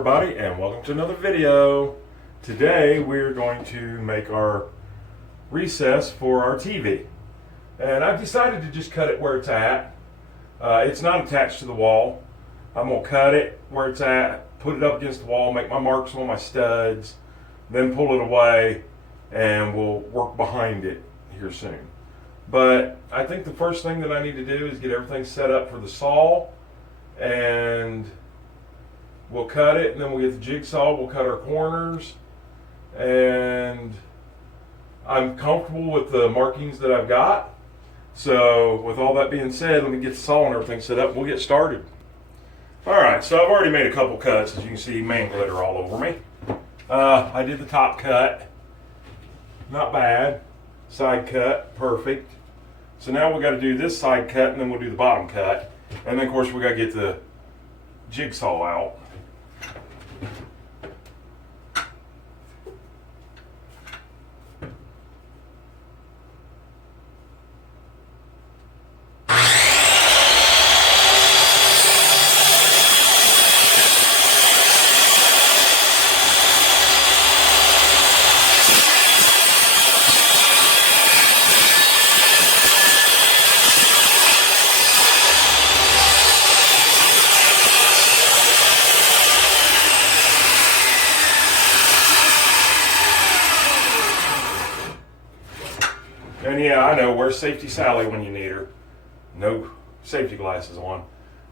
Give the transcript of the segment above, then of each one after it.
everybody, and welcome to another video. Today we're going to make our recess for our TV, and I've decided to just cut it where it's at. It's not attached to the wall. I'm going to cut it where it's at, put it up against the wall, make my marks on my studs, then pull it away, and we'll work behind it here soon. But I think the first thing that I need to do is get everything set up for the saw, and we'll cut it, and then we'll get the jigsaw, we'll cut our corners, and I'm comfortable with the markings that I've got. So with all that being said, let me get the saw and everything set up, we'll get started. Alright, so I've already made a couple cuts. As you can see, man glitter all over me. I did the top cut, not bad. Side cut, perfect. So now we got to do this side cut, and then we'll do the bottom cut. And then of course we got to get the jigsaw out. And yeah, I know, where's Safety Sally when you need her? No safety glasses on.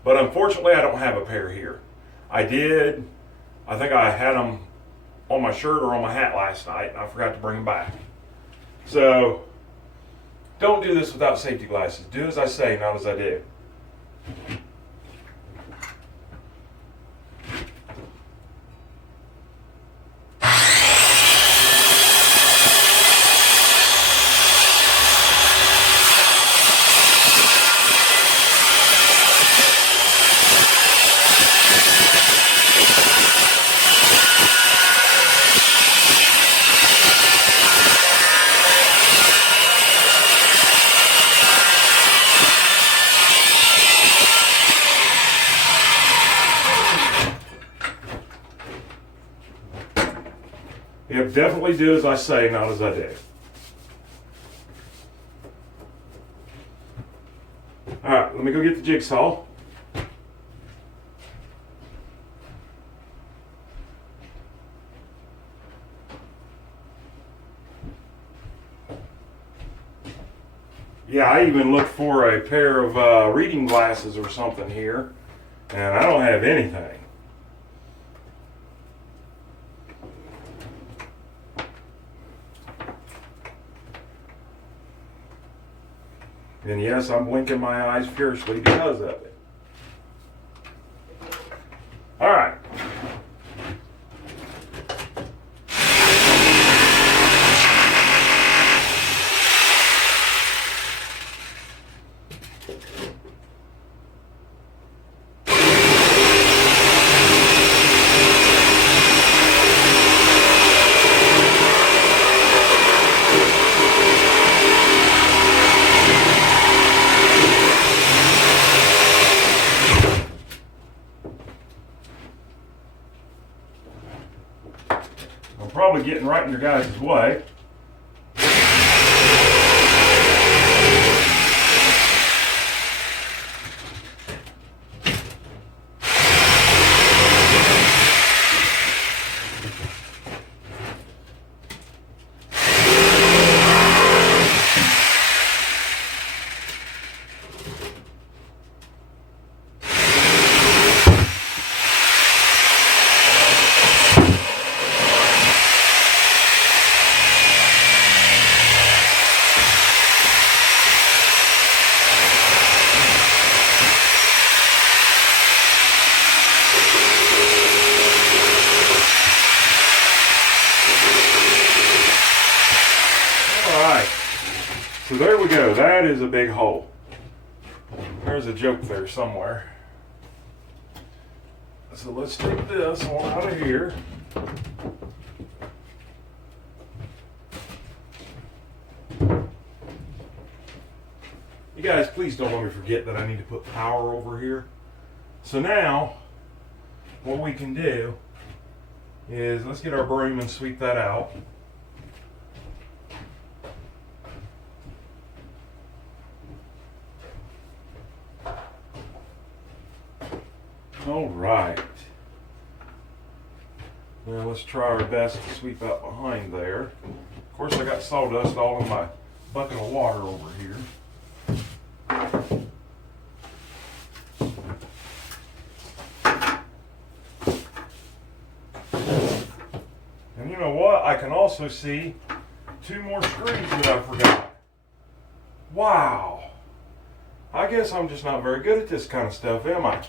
But unfortunately, I don't have a pair here. I think I had them on my shirt or on my hat last night, and I forgot to bring them back. So, don't do this without safety glasses. Do as I say, not as I do. Yep, definitely do as I say, not as I do. Alright, let me go get the jigsaw. Yeah, I even looked for a pair of reading glasses or something here, and I don't have anything. And yes, I'm blinking my eyes fiercely because of it. All right. I'm probably getting right in your guys' way. So there we go, that is a big hole. There's a joke there somewhere. So let's take this one out of here. You guys, please don't let me forget that I need to put power over here. So now, what we can do is let's get our broom and sweep that out. All right. Now let's try our best to sweep out behind there. Of course, I got sawdust all in my bucket of water over here. And you know what? I can also see 2 more screws that I forgot. Wow. I guess I'm just not very good at this kind of stuff, am I?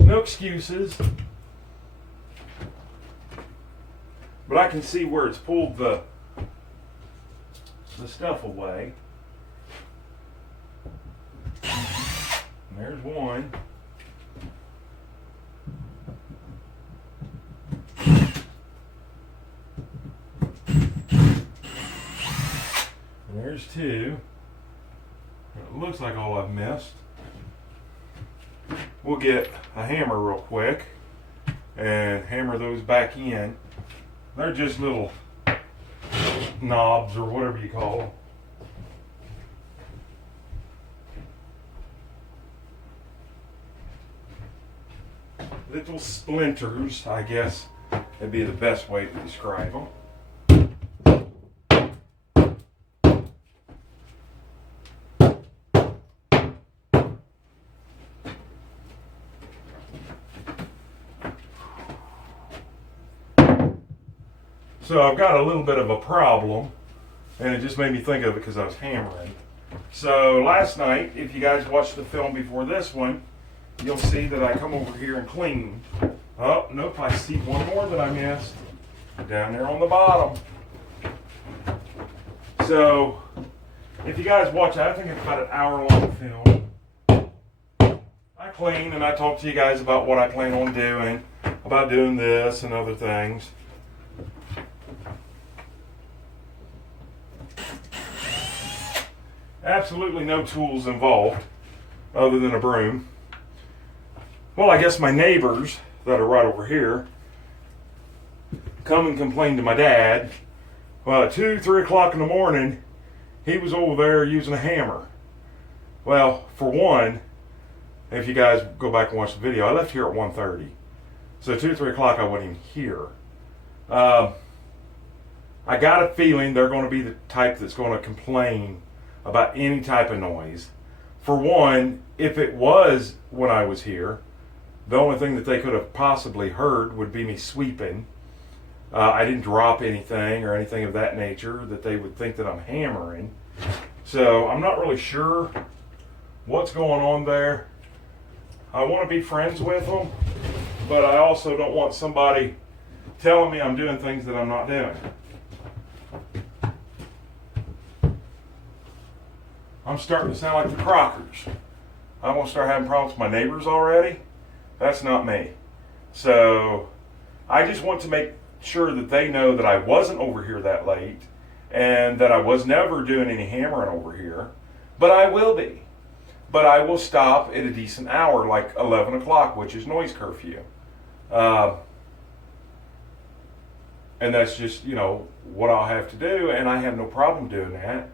No excuses. But I can see where it's pulled the stuff away. And there's one. And there's 2. It looks like all I've missed. We'll get a hammer real quick and hammer those back in. They're just little knobs or whatever you call them. Little splinters, I guess would be the best way to describe them. So I've got a little bit of a problem, and it just made me think of it because I was hammering. So last night, if you guys watched the film before this one, you'll see that I come over here and clean. Oh, nope, I see one more that I missed down there on the bottom. So if you guys watch, I think it's about an hour-long film. I clean and I talk to you guys about what I plan on doing, about doing this and other things. Absolutely no tools involved other than a broom. Well, I guess my neighbors that are right over here come and complain to my dad. Well, at 2, 3 o'clock in the morning, he was over there using a hammer. Well, for one, if you guys go back and watch the video, I left here at 1:30. So 2, 3 o'clock, I wasn't even here. I got a feeling they're going to be the type that's going to complain about any type of noise. For one, if it was when I was here, the only thing that they could have possibly heard would be me sweeping. I didn't drop anything or anything of that nature that they would think that I'm hammering. So I'm not really sure what's going on there. I want to be friends with them, but I also don't want somebody telling me I'm doing things that I'm not doing. I'm starting to sound like the Crockers. I'm going to start having problems with my neighbors already. That's not me. So I just want to make sure that they know that I wasn't over here that late and that I was never doing any hammering over here. But I will be. But I will stop at a decent hour, like 11 o'clock, which is noise curfew. And that's just, what I'll have to do, and I have no problem doing that.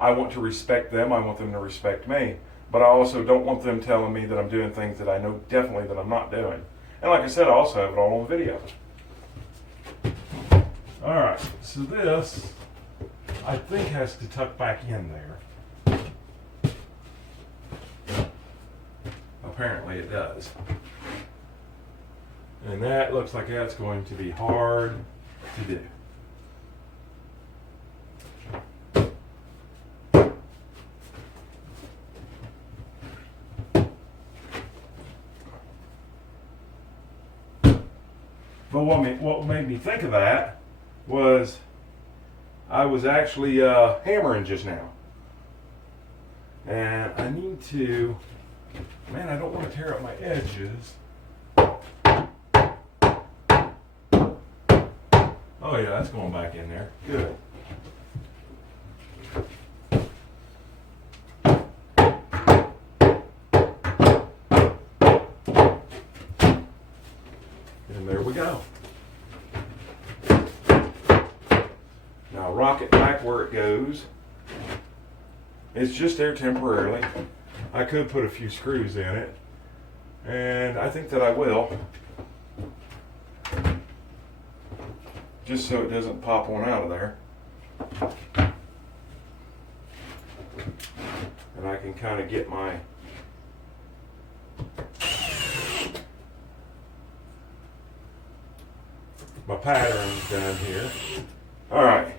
I want to respect them. I want them to respect me. But I also don't want them telling me that I'm doing things that I know definitely that I'm not doing. And like I said, I also have it all on video. All right, so this, I think, has to tuck back in there. Apparently it does. And that looks like that's going to be hard to do. But what made me think of that was I was actually hammering just now. And I need to, man, I don't want to tear up my edges. Oh yeah, that's going back in there. Good. And there we go. Now rock it back where it goes. It's just there temporarily. I could put a few screws in it, and I think that I will, just so it doesn't pop one out of there. And I can kind of get my patterns done here. All right,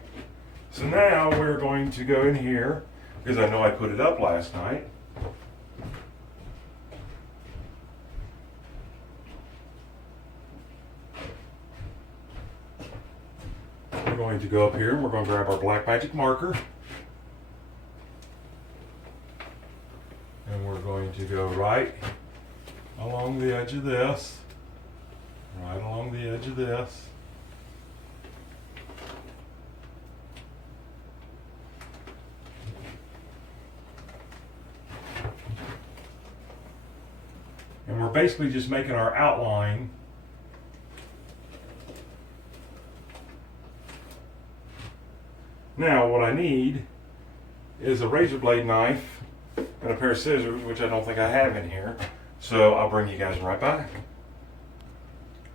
so now we're going to go in here, because I know I put it up last night. We're going to go up here and we're going to grab our black magic marker. And we're going to go right along the edge of this. Right along the edge of this. And we're basically just making our outline. Now what I need is a razor blade knife and a pair of scissors, which I don't think I have in here. So I'll bring you guys right back.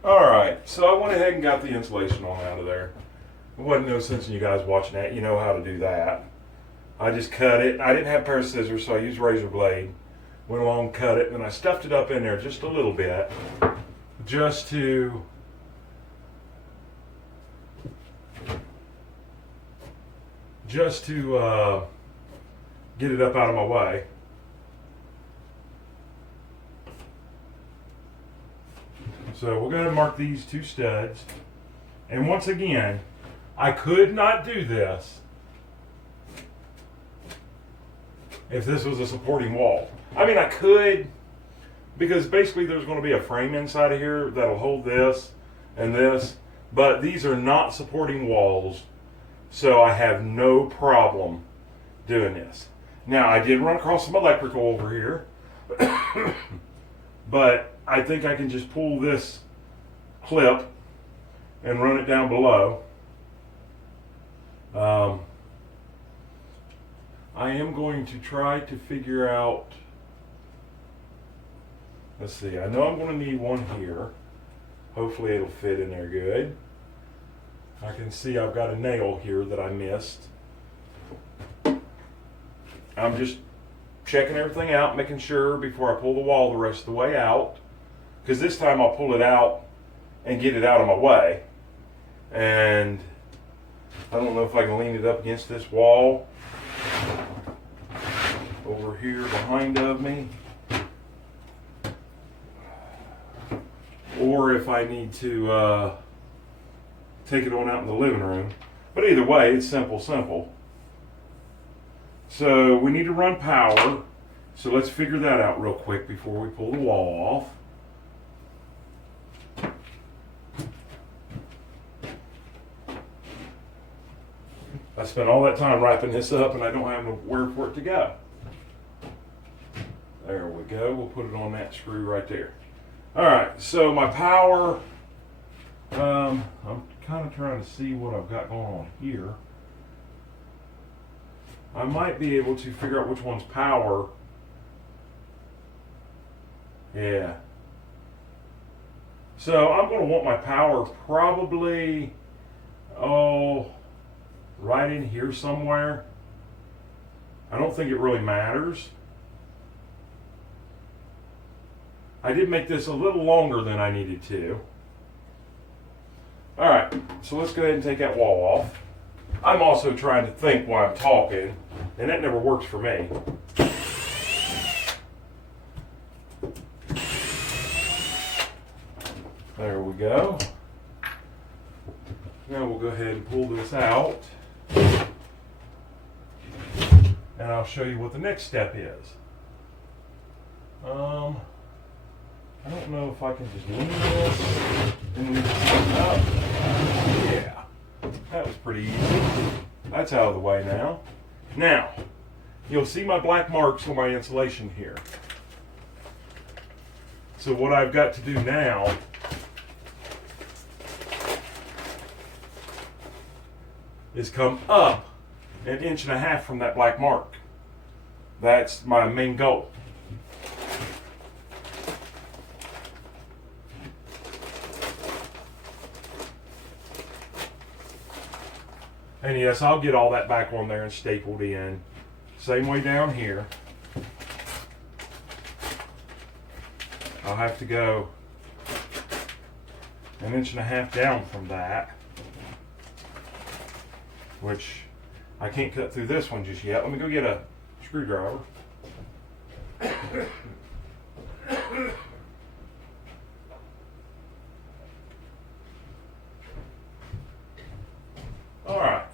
Alright, so I went ahead and got the insulation on out of there. It wasn't no sense in you guys watching that. You know how to do that. I just cut it. I didn't have a pair of scissors, so I used razor blade. Went along, cut it, and I stuffed it up in there just a little bit, just to get it up out of my way. So we'll go ahead and mark these two studs. And once again, I could not do this if this was a supporting wall. I mean, I could, because basically there's going to be a frame inside of here that'll hold this and this, but these are not supporting walls, so I have no problem doing this. Now, I did run across some electrical over here, but I think I can just pull this clip and run it down below. I am going to try to figure out, let's see, I know I'm going to need one here. Hopefully it'll fit in there good. I can see I've got a nail here that I missed. I'm just checking everything out, making sure before I pull the wall the rest of the way out. Because this time I'll pull it out and get it out of my way. And I don't know if I can lean it up against this wall over here behind of me, or if I need to take it on out in the living room. But either way, it's simple. So we need to run power, so let's figure that out real quick before we pull the wall off. I spent all that time wrapping this up and I don't have nowhere for it to go. There we go. We'll put it on that screw right there. Alright, so my power, I'm kind of trying to see what I've got going on here. I might be able to figure out which one's power. Yeah. So I'm going to want my power probably, right in here somewhere. I don't think it really matters. I did make this a little longer than I needed to. Alright, so let's go ahead and take that wall off. I'm also trying to think while I'm talking, and that never works for me. There we go. Now we'll go ahead and pull this out. And I'll show you what the next step is. I don't know if I can just lean this and lift it up. Yeah, that was pretty easy. That's out of the way now. Now, you'll see my black marks on my insulation here. So what I've got to do now is come up 1.5 inches from that black mark. That's my main goal. And yes, I'll get all that back on there and stapled in. Same way down here. I'll have to go 1.5 inches down from that, which I can't cut through this one just yet. Let me go get a screwdriver. All right.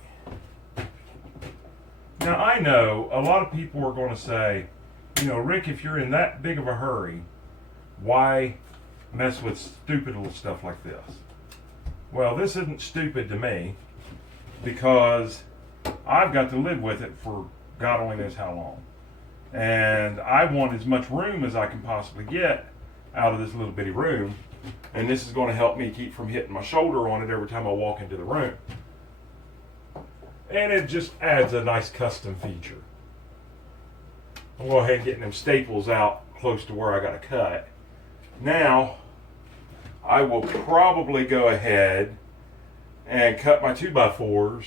Now I know a lot of people are going to say, you know, Rick, if you're in that big of a hurry, why mess with stupid little stuff like this? Well, this isn't stupid to me because I've got to live with it for God only knows how long. And I want as much room as I can possibly get out of this little bitty room. And this is going to help me keep from hitting my shoulder on it every time I walk into the room. And it just adds a nice custom feature. I'll go ahead and get them staples out close to where I got to cut. Now, I will probably go ahead and cut my 2x4s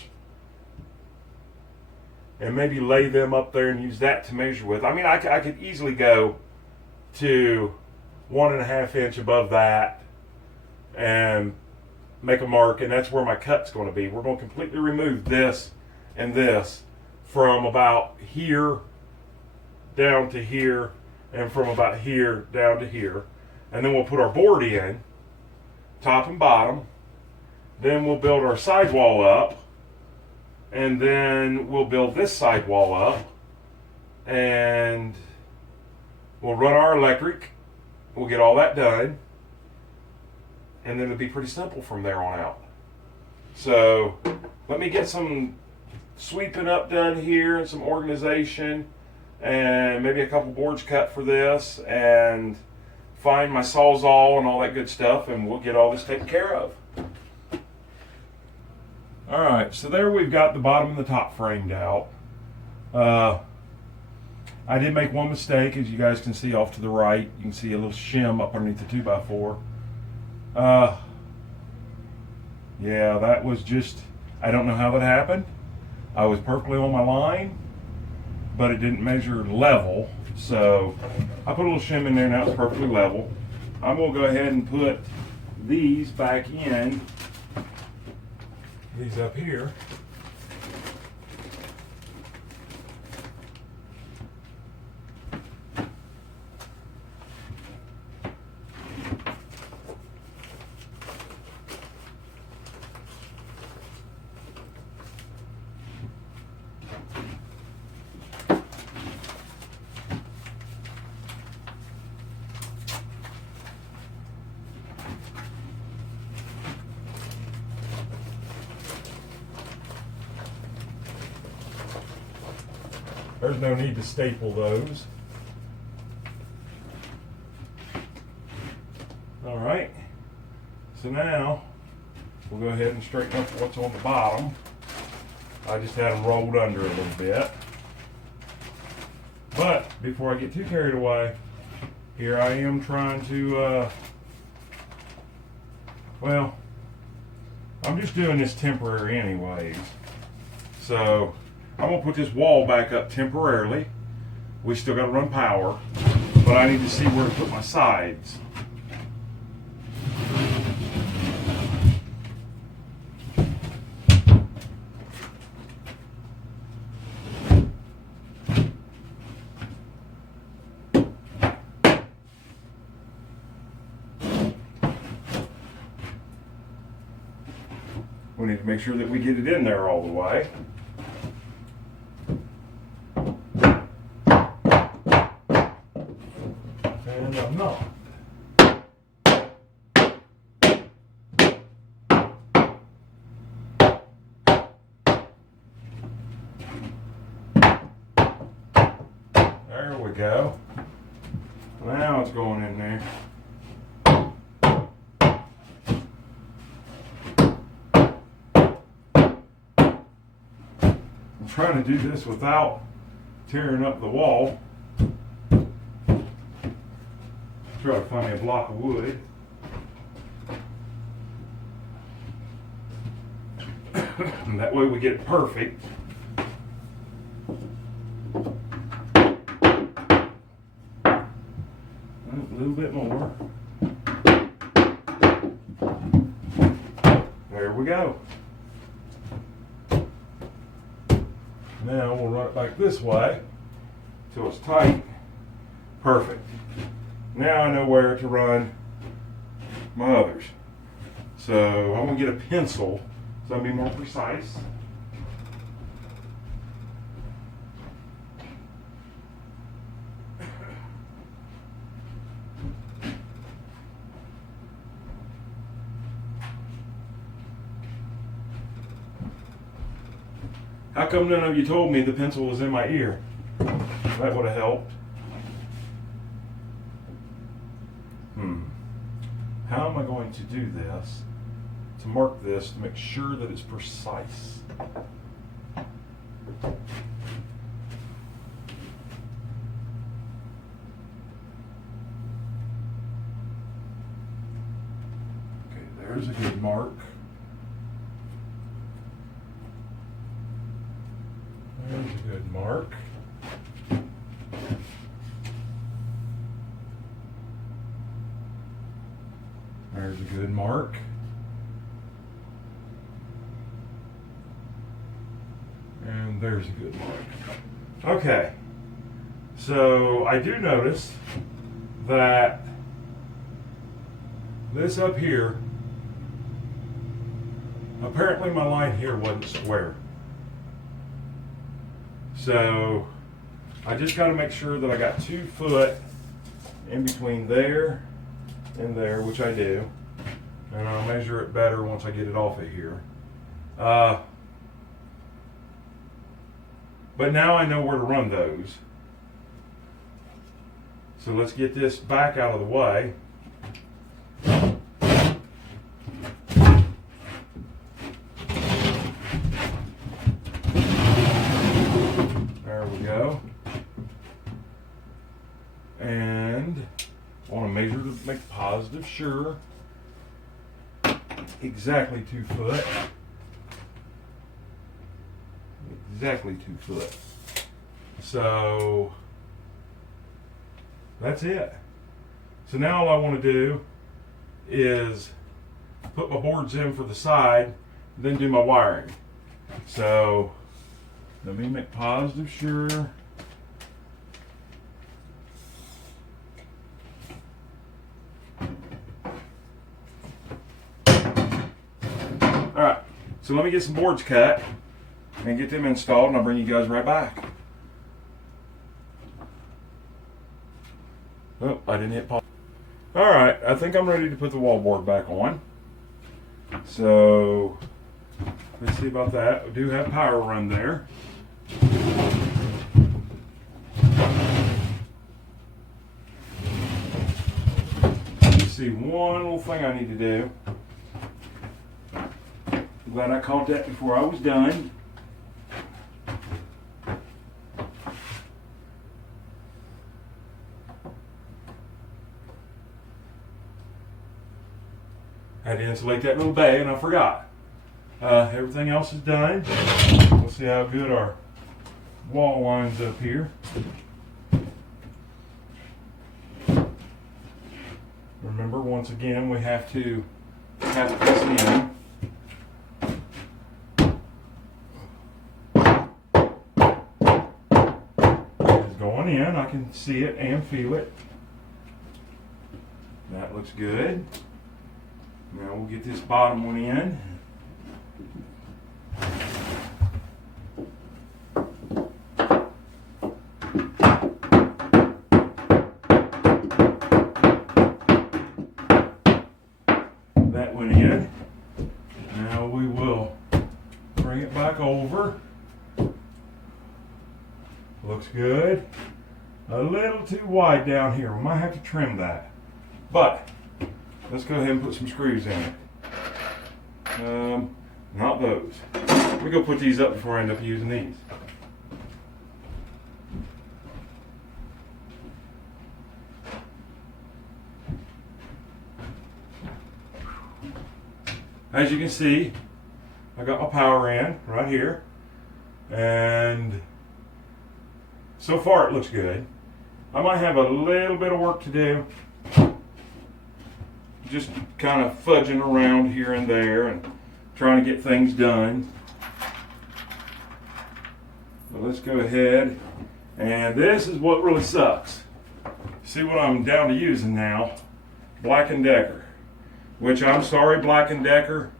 and maybe lay them up there and use that to measure with. I mean, I could easily go to 1.5 inch above that and make a mark, and that's where my cut's going to be. We're going to completely remove this and this from about here down to here, and from about here down to here. And then we'll put our board in, top and bottom. Then we'll build our sidewall up, and then we'll build this sidewall up, and we'll run our electric. We'll get all that done, and then it'll be pretty simple from there on out. So let me get some sweeping up done here and some organization, and maybe a couple boards cut for this, and find my Sawzall and all that good stuff, and we'll get all this taken care of. All right, so there we've got the bottom and the top framed out. I did make one mistake, as you guys can see off to the right. You can see a little shim up underneath the 2x4. Yeah, that was just, I don't know how that happened. I was perfectly on my line, but it didn't measure level. So I put a little shim in there, now it's perfectly level. I'm gonna go ahead and put these back in, these up here. There's no need to staple those. All right, so now we'll go ahead and straighten up what's on the bottom. I just had them rolled under a little bit. But before I get too carried away, here I am trying to, well, I'm just doing this temporary anyways. So I'm gonna put this wall back up temporarily. We still gotta run power, but I need to see where to put my sides. We need to make sure that we get it in there all the way. And I'm not. There we go. Now it's going in there. trying to do this without tearing up the wall. Try to find me a block of wood. And that way we get it perfect. A little bit more. There we go. Now we'll run it back this way till it's tight. Perfect. Now I know where to run my others. So I'm going to get a pencil so I'll be more precise. How come none of you told me the pencil was in my ear? That would have helped. How am I going to do this to mark this to make sure that it's precise? Okay, there's a good mark. There's a good mark. There's a good mark. And there's a good mark. Okay. So I do notice that this up here, apparently my line here wasn't square. So I just got to make sure that I got 2 foot in between there and there, which I do. And I'll measure it better once I get it off of here. But now I know where to run those. So let's get this back out of the way. There we go. And I want to measure to make positive sure. Exactly 2 foot. Exactly 2 foot. So that's it. So now all I want to do is put my boards in for the side, then do my wiring. So let me make positive sure. Alright, so let me get some boards cut and get them installed, and I'll bring you guys right back. Oh, I didn't hit pause. Alright, I think I'm ready to put the wallboard back on. So let's see about that. We do have power run there. Let's see, one little thing I need to do. I'm glad I caught that before I was done. I had to insulate that little bay and I forgot. Everything else is done. We'll see how good our wall lines up here. Remember, once again, we have to tap this in. It's going in. I can see it and feel it. That looks good. Now we'll get this bottom one in. That went in. Now we will bring it back over. Looks good. A little too wide down here. We might have to trim that. But let's go ahead and put some screws in it. Not those. Let me go put these up before I end up using these. as you can see, I got my power in right here, and so far it looks good. I might have a little bit of work to do, just kind of fudging around here and there and trying to get things done. So let's go ahead, and this is what really sucks. See what I'm down to using now? Black & Decker, which I'm sorry, Black & Decker,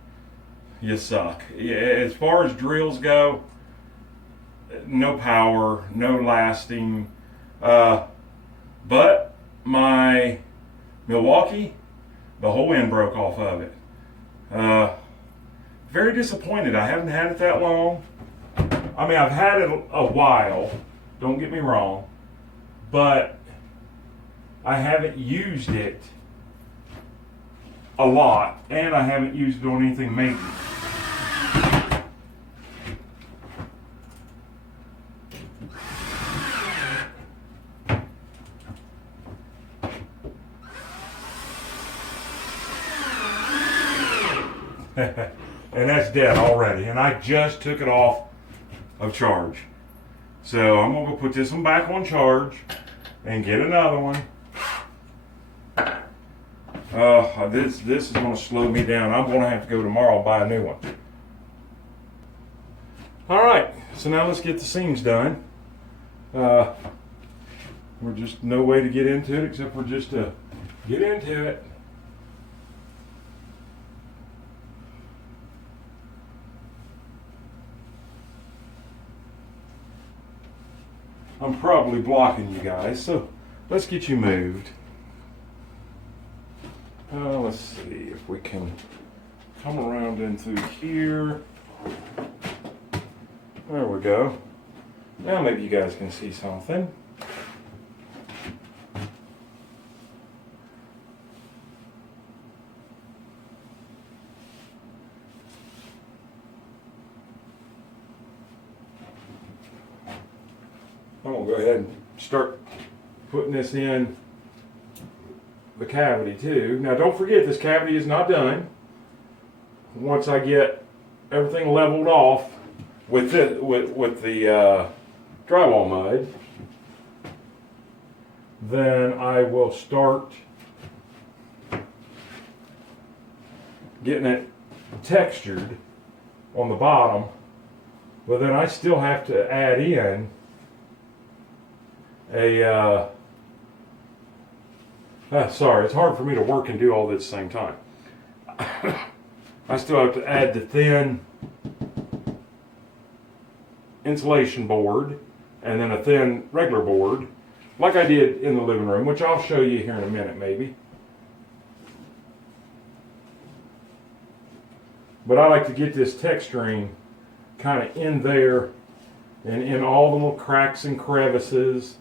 you suck. As far as drills go, no power, no lasting. But my Milwaukee, the whole end broke off of it. Very disappointed. I haven't had it that long. I mean, I've had it a while, don't get me wrong, but I haven't used it a lot, and I haven't used it on anything major. And that's dead already, and I just took it off of charge. So I'm gonna go put this one back on charge and get another one. This is gonna slow me down. I'm gonna have to go tomorrow and buy a new one. All right, so now let's get the seams done. We're just no way to get into it except for just to get into it. I'm probably blocking you guys, so let's get you moved. Let's see if we can come around in through here. There we go. Now maybe you guys can see something. I'm gonna go ahead and start putting this in the cavity too. Now don't forget, this cavity is not done. Once I get everything leveled off with the drywall mud, then I will start getting it textured on the bottom. But then I still have to add in sorry, it's hard for me to work and do all this at the same time. I still have to add the thin insulation board and then a thin regular board, like I did in the living room, which I'll show you here in a minute maybe. But I like to get this texturing kind of in there and in all the little cracks and crevices.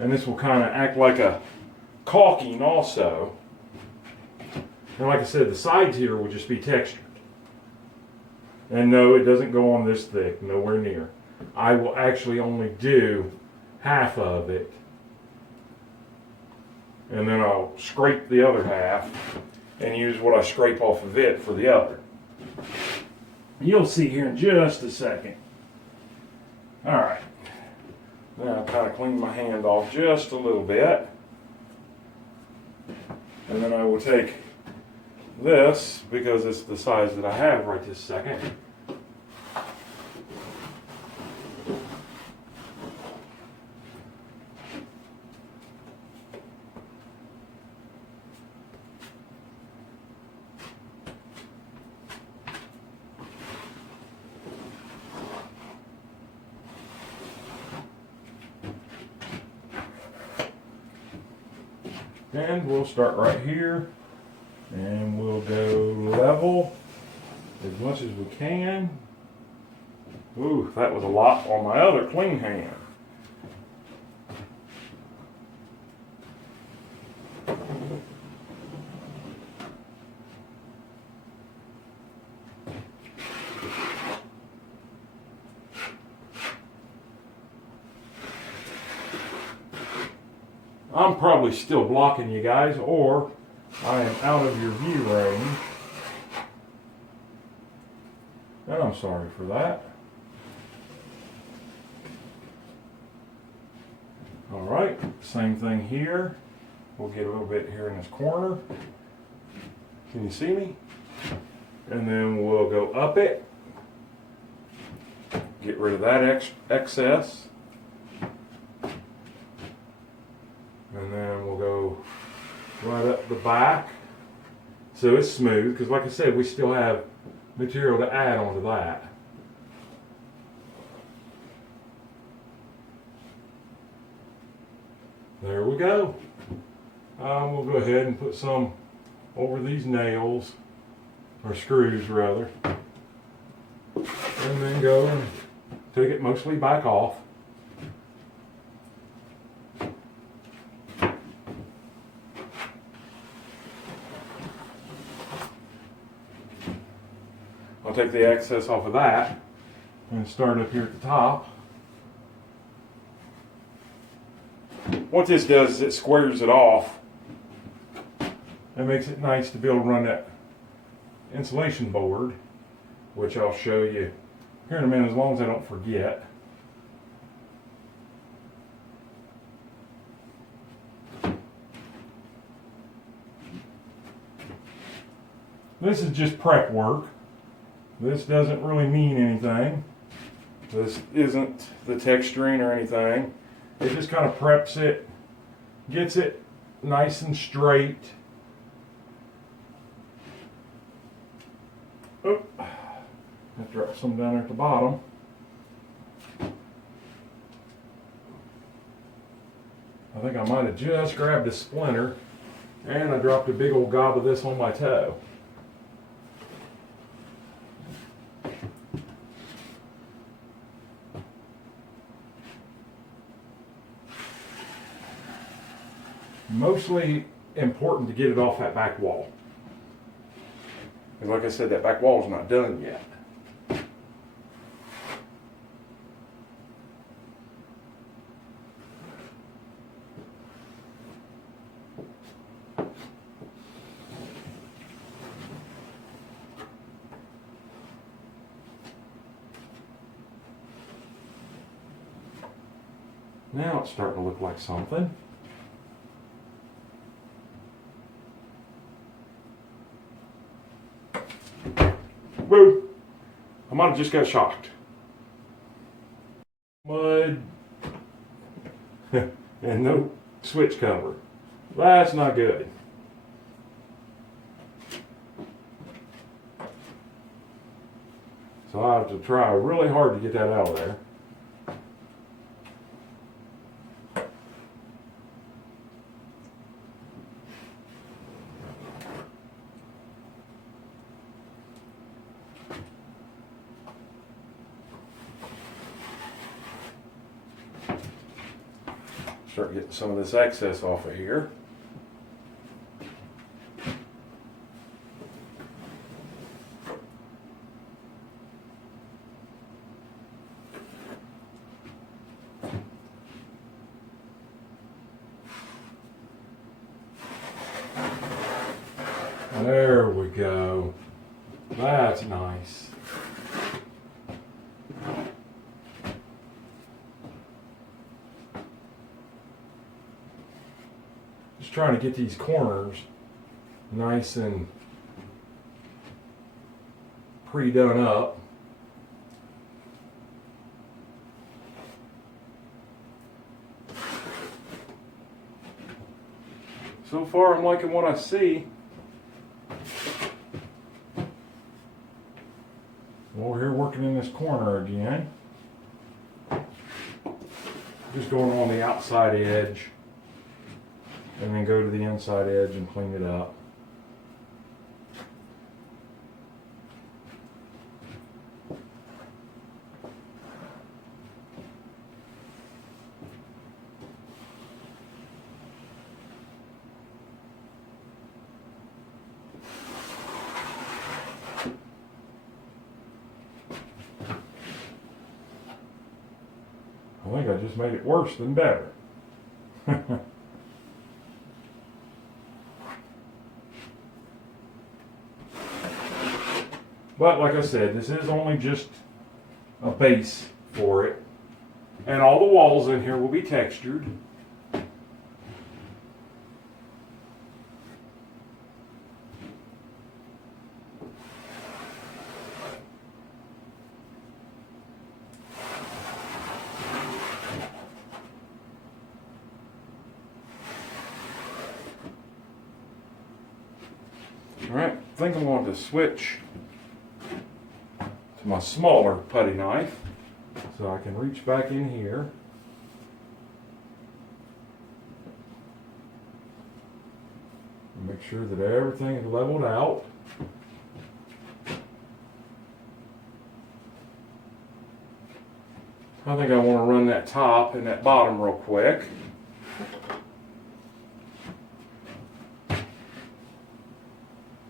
And this will kind of act like a caulking also. And like I said, the sides here will just be textured. And no, it doesn't go on this thick, nowhere near. I will actually only do half of it. And then I'll scrape the other half and use what I scrape off of it for the other. You'll see here in just a second. All right. Now I'll kind of clean my hand off just a little bit. And then I will take this, because it's the size that I have right this second. And we'll start right here, and we'll go level as much as we can. Ooh, that was a lot on my other clean hand. I'm probably still blocking you guys, or I am out of your view range. And I'm sorry for that. Alright, same thing here. We'll get a little bit here in this corner. Can you see me? And then we'll go up it. Get rid of that excess. And then we'll go right up the back. So it's smooth, because like I said, we still have material to add onto that. There we go. We'll go ahead and put some over these nails, or screws rather, and then go and take it mostly back off. I'll take the excess off of that and start up here at the top. What this does is it squares it off. It makes it nice to be able to run that insulation board, which I'll show you here in a minute as long as I don't forget. This is just prep work. This doesn't really mean anything. This isn't the texturing or anything. It just kind of preps it, gets it nice and straight. Oh, I dropped some down there at the bottom. I think I might have just grabbed a splinter, and I dropped a big old gob of this on my toe. Mostly important to get it off that back wall. Because like I said, that back wall is not done yet. Now it's starting to look like something. Woo! I might have just got shocked. Mud. And no switch cover. That's not good. So I have to try really hard to get that out of there. Start getting some of this excess off of here. There we go. That's nice. Just trying to get these corners nice and pre-done up. So far I'm liking what I see. Well, we're here working in this corner again. Just going on the outside edge and then go to the inside edge and clean it up. I think I just made it worse than better. But like I said, this is only just a base for it. And all the walls in here will be textured. Alright, I think I'm going to switch to my smaller putty knife so I can reach back in here. And make sure that everything is leveled out. I think I want to run that top and that bottom real quick.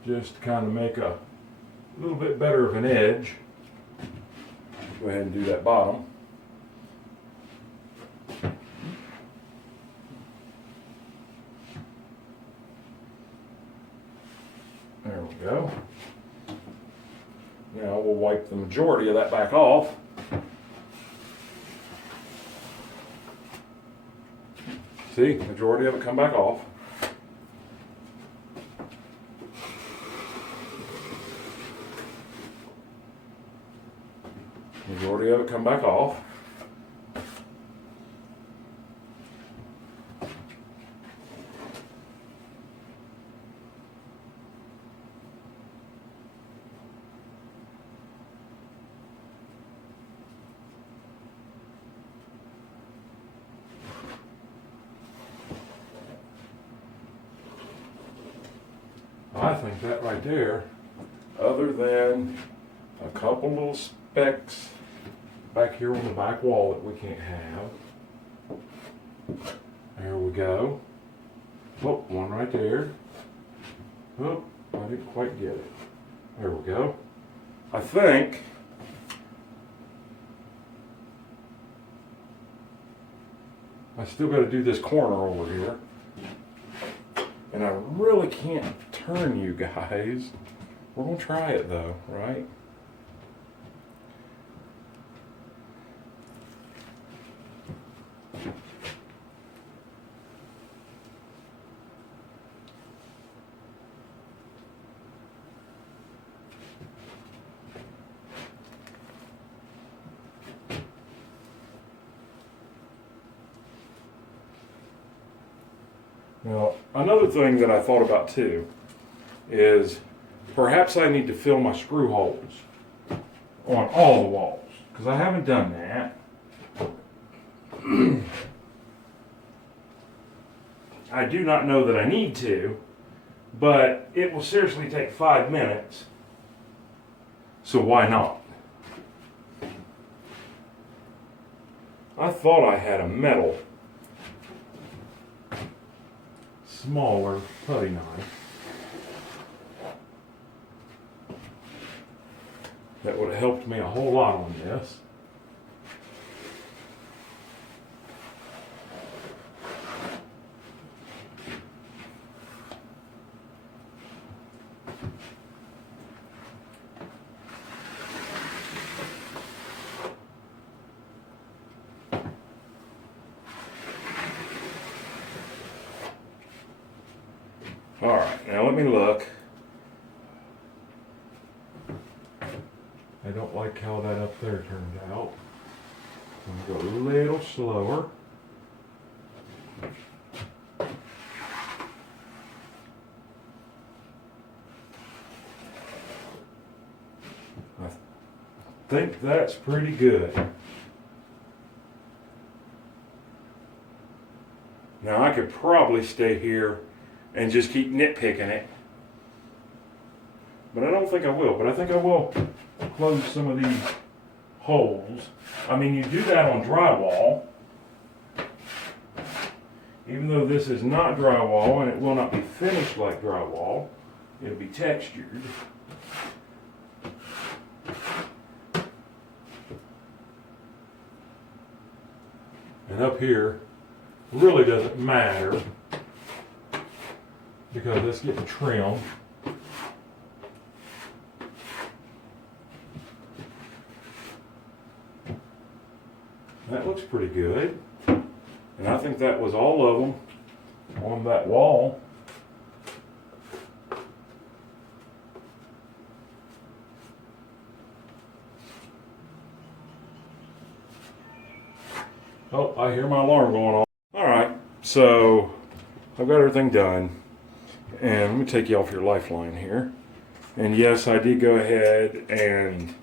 Just to kind of make a little bit better of an edge. Go ahead and do that bottom. There we go. Now we'll wipe the majority of that back off. See, majority of it come back off. Majority of it come back off. I think that right there, other than a couple little specks back here on the back wall that we can't have. There we go. Oh, one right there. Oh, I didn't quite get it. There we go. I think I still got to do this corner over here. And I really can't turn you guys. We're going to try it though, right? Now, another thing that I thought about too is perhaps I need to fill my screw holes on all the walls, because I haven't done that. I do not know that I need to, but it will seriously take 5 minutes, so why not? I thought I had a metal smaller putty knife that would have helped me a whole lot on this. All right, now let me look. I don't like how that up there turned out. I'm going to go a little slower. I think that's pretty good. Now I could probably stay here and just keep nitpicking it. But I don't think I will. But I think I will close some of these holes. I mean, you do that on drywall. Even though this is not drywall and it will not be finished like drywall, it'll be textured. And up here really doesn't matter, because it's getting trimmed. looks pretty good. And I think that was all of them on that wall. Oh, I hear my alarm going on. All right, so I've got everything done. And let me take you off your lifeline here. And yes, I did go ahead and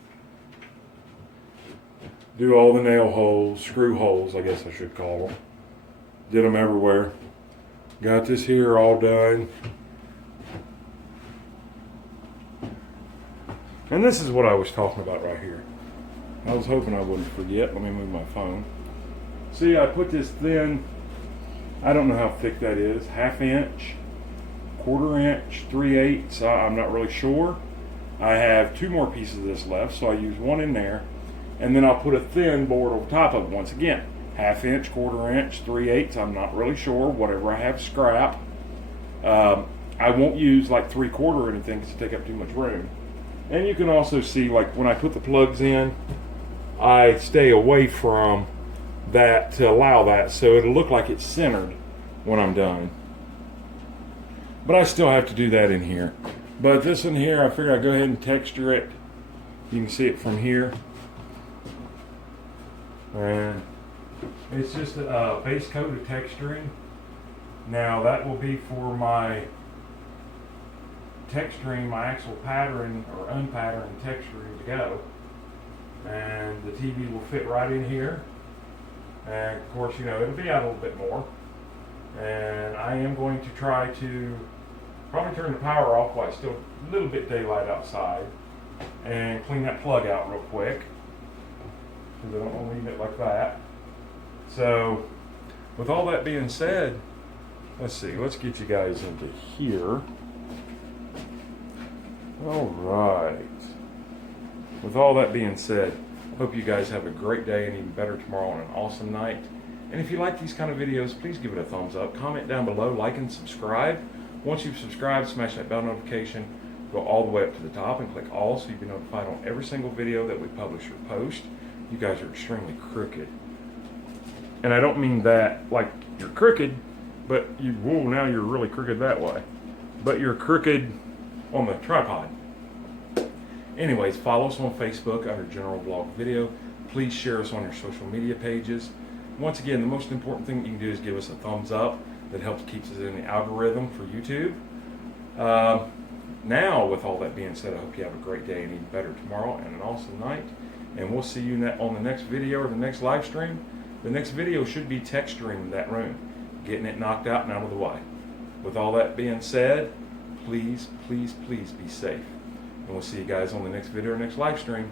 do all the nail holes, screw holes, I guess I should call them. Did them everywhere. Got this here all done. And this is what I was talking about right here. I was hoping I wouldn't forget. Let me move my phone. See, I put this thin, I don't know how thick that is, 1/2 inch, 1/4 inch, 3/8, I'm not really sure. I have 2 more pieces of this left, so I use one in there. And then I'll put a thin board over top of it once again. 1/2 inch, 1/4 inch, 3/8, I'm not really sure, whatever I have scrap. I won't use like 3/4 or anything because it take up too much room. And you can also see, like when I put the plugs in, I stay away from that to allow that, so it'll look like it's centered when I'm done. But I still have to do that in here. But this one here, I figure I'd go ahead and texture it. You can see it from here. And it's just a base coat of texturing. Now that will be for my texturing, my actual pattern or unpatterned texturing to go. And the TV will fit right in here. And of course, you know, it'll be out a little bit more. And I am going to try to probably turn the power off while it's still a little bit daylight outside and clean that plug out real quick, because I don't want to leave it like that. So with all that being said, let's see, let's get you guys into here. All right. With all that being said, hope you guys have a great day and even better tomorrow and an awesome night. And if you like these kind of videos, please give it a thumbs up. Comment down below, like and subscribe. Once you've subscribed, smash that bell notification. Go all the way up to the top and click all so you'll be notified on every single video that we publish or post. You guys are extremely crooked. And I don't mean that like you're crooked, but you, whoa, now you're really crooked that way. But you're crooked on the tripod. Anyways, follow us on Facebook under General Vlog Video. Please share us on your social media pages. Once again, the most important thing you can do is give us a thumbs up. That helps keeps us in the algorithm for YouTube. Now, with all that being said, I hope you have a great day and even better tomorrow and an awesome night. And we'll see you on the next video or the next live stream. The next video should be texturing that room, getting it knocked out and out of the way. With all that being said, please, please, please be safe. And we'll see you guys on the next video or next live stream.